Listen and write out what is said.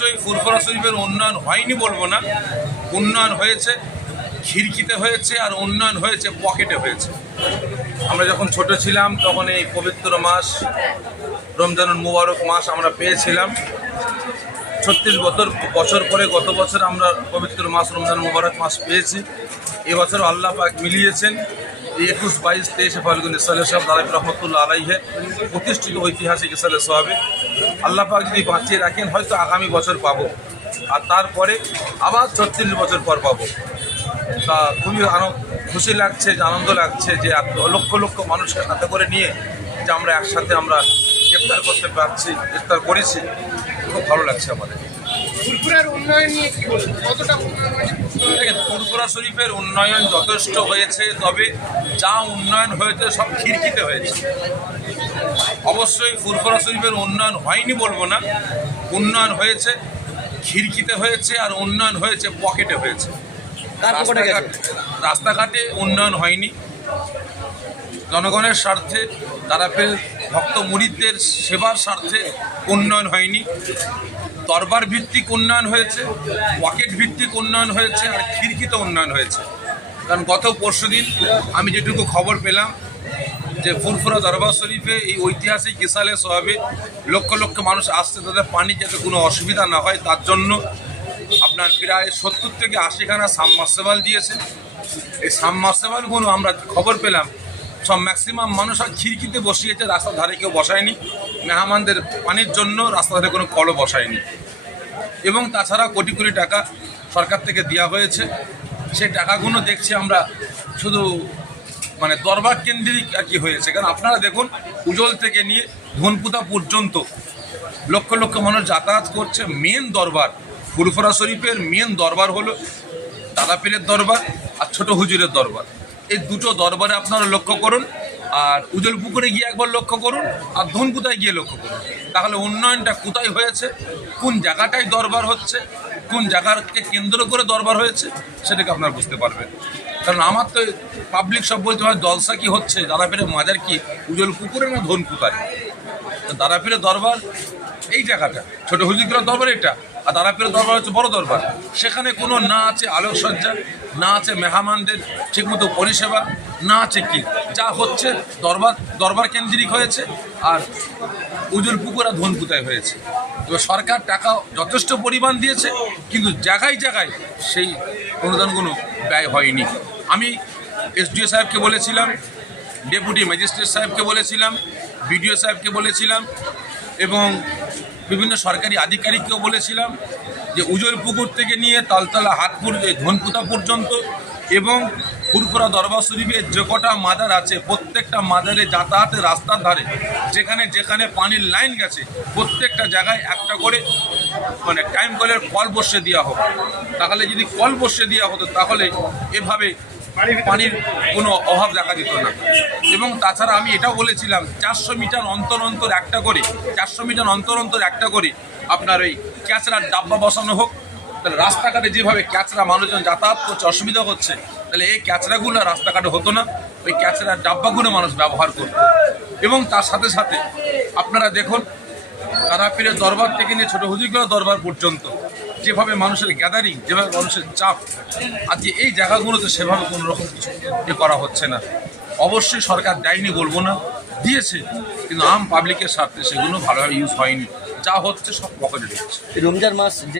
অবশ্যই ফুরফুরা শরীফের উন্নয়ন হয়নি বলবো না, উন্নয়ন হয়েছে, খিড়কিতে হয়েছে আর উন্নয়ন হয়েছে পকেটে হয়েছে। আমরা যখন ছোট ছিলাম তখন এই পবিত্র মাস রমজানুল মুবারক মাস আমরা পেয়েছিলাম। 36 বছর পরে গত বছর আমরা পবিত্র মাস রমজান মুবারক মাস পেয়েছি। এবছর আল্লাহ পাক মিলিয়েছেন এই 21, 22, 23 ফাল্গুন ইসালে সাহেব দালাবি রহমতুল্লাহ আলাইহে প্রতিষ্ঠিত ঐতিহাসিক ইসালে সাহাবে আল্লাহ পাক যদি বাঁচিয়ে রাখেন হয়তো আগামী বছর পাবো, আর তারপরে আবার 36 বছর পর পাবো। তা খুবই খুশি লাগছে, যে আনন্দ লাগছে যে লক্ষ লক্ষ মানুষকে সাথে করে নিয়ে যে আমরা একসাথে আমরা ইফতার করতে পারছি, ইফতার করেছি, খুব ভালো লাগছে আমাদের। ফুরফুরার উন্নয়ন নিয়ে কি বলবেন? কতটা উন্নয়ন হয়েছে? ফুরফুরা শরীফের উন্নয়ন যথেষ্ট হয়েছে, তবে যা উন্নয়ন হয়েছে সব খিড়কিতে হয়েছে। অবশ্যই ফুরফুরা শরীফের উন্নয়ন হয়নি বলবো না, উন্নয়ন হয়েছে, খিড়কিতে হয়েছে আর উন্নয়ন হয়েছে পকেটে হয়েছে। রাস্তাঘাটে উন্নয়ন হয়নি, জনগণের স্বার্থে তারাপীর ভক্ত মুরিদদের সেবার স্বার্থে উন্নয়ন হয়নি। দরবার ভিত্তিক উন্নয়ন হয়েছে, পকেট ভিত্তিক উন্নয়ন হয়েছে আর খিড়কিতে উন্নয়ন হয়েছে। কারণ গত পরশুদিন আমি যেটুকু খবর পেলাম যে ফুরফুরা দরবার শরীফে এই ঐতিহাসিক ইসালে সোহাবে লক্ষ লক্ষ মানুষ আসছে, তাদের পানি যাতে কোনো অসুবিধা না হয় তার জন্য আপনার প্রায় 70 থেকে 80খানা সাবমার্সিবল দিয়েছে। এই সাবমার্সিবলগুলো আমরা খবর পেলাম সব ম্যাক্সিমাম মানুষ আর খিড়কিতে বসিয়েছে, রাস্তার ধারে কেউ বসায়নি। মেহমানদের পানির জন্য রাস্তার ধারে কোনো কলও বসায়নি। এবং তাছাড়া কোটি কোটি টাকা সরকার থেকে দেওয়া হয়েছে। সেই টাকাগুলো দেখছি আমরা শুধু মানে দরবার কেন্দ্রিক আর কি হয়েছে। কারণ আপনারা দেখুন উজল থেকে নিয়ে ধনপুতা পর্যন্ত লক্ষ লক্ষ মানুষ যাতায়াত করছে। মেন দরবার ফুরফুরা শরীফের মেন দরবার হলো দাদা পীরের দরবার আর ছোট হুজুরের দরবার। এই দুটো দরবারে আপনারা লক্ষ্য করুন, আর উজল পুকুরে গিয়ে একবার লক্ষ্য করুন আর ধনপুতায় গিয়ে লক্ষ্য করুন। তাহলে উন্নয়নটা কোথায় হয়েছে, কোন জায়গাটায় দরবার হচ্ছে, কোন জায়গাকে কেন্দ্র করে দরবার হয়েছে সেটাকে আপনারা বুঝতে পারবেন। কারণ আমার তো পাবলিক সব বলতে হয় জলসা কি হচ্ছে, দাদা পীরের মাজার কি উজল পুকুরে না ধনপুতায়। দাদা পীরের দরবার এই জায়গাটা, ছোট হুজুরের দরবার এটা, আর দাদা পীরের দরবার হচ্ছে বড় দরবার। সেখানে কোনো না আছে আলোকসজ্জা, না আছে মেহমানদের ঠিকমতো পরিষেবা, না আছে কি যা হচ্ছে দরবার কেন্দ্রিক হয়েছে আর উজল পুকুর আর ধনপুতায় হয়েছে। এবার সরকার টাকা যথেষ্ট পরিমাণ দিয়েছে, কিন্তু জায়গায় জায়গায় সেই অনুদানগুলো ব্যয় হয়নি। আমি এসডিও সাহেবকে বলেছিলাম, ডেপুটি ম্যাজিস্ট্রেট সাহেবকে বলেছিলাম, বিডিও সাহেবকে বলেছিলাম এবং বিভিন্ন সরকারি আধিকারিককেও বলেছিলাম যে উজল পুকুর থেকে নিয়ে তালতলা হাটপুর ধনপুতা পর্যন্ত এবং ফুরফুরা দরবার শরীফের যে কটা মাজার আছে প্রত্যেকটা মাজারে যাতায়াতের রাস্তার ধারে যেখানে যেখানে পানির লাইন গেছে প্রত্যেকটা জায়গায় একটা করে মানে টাইম কলের কল বসিয়ে দেওয়া হোক। তাহলে যদি কল বসিয়ে দেওয়া হতো তাহলে এভাবে পানির কোনো অভাব দেখা দিত না। এবং তাছাড়া আমি এটাও বলেছিলাম 400 মিটার অন্তর অন্তর একটা করে 400 মিটার অন্তর অন্তর একটা করে আপনার ওই ক্যাচড়ার ডাব্বা বসানো হোক। তাহলে রাস্তাঘাটে যেভাবে ক্যাচড়া মানুষজন যাতায়াত করছে অসুবিধা হচ্ছে, তাহলে এই ক্যাচড়াগুলো রাস্তাঘাটে হতো না, ওই ক্যাচড়ার ডাব্বাগুলো মানুষ ব্যবহার করত। এবং তার সাথে সাথে আপনারা দেখুন দাদা পীরের দরবার থেকে নিয়ে ছোটো হুজুরগুলোর দরবার পর্যন্ত যেভাবে মানুষের গ্যাদারিং, যেভাবে মানুষের চাপ, আজকে এই জায়গাগুলোতে সেভাবে কোনো রকম কিছু করা হচ্ছে না। অবশ্যই সরকার দেয়নি বলবো না, দিয়েছে, কিন্তু আম পাবলিকের স্বার্থে সেগুলো ভালোভাবে ইউজ হয়নি। যা হচ্ছে সব পকেটে ঢুকছে। রমজান মাস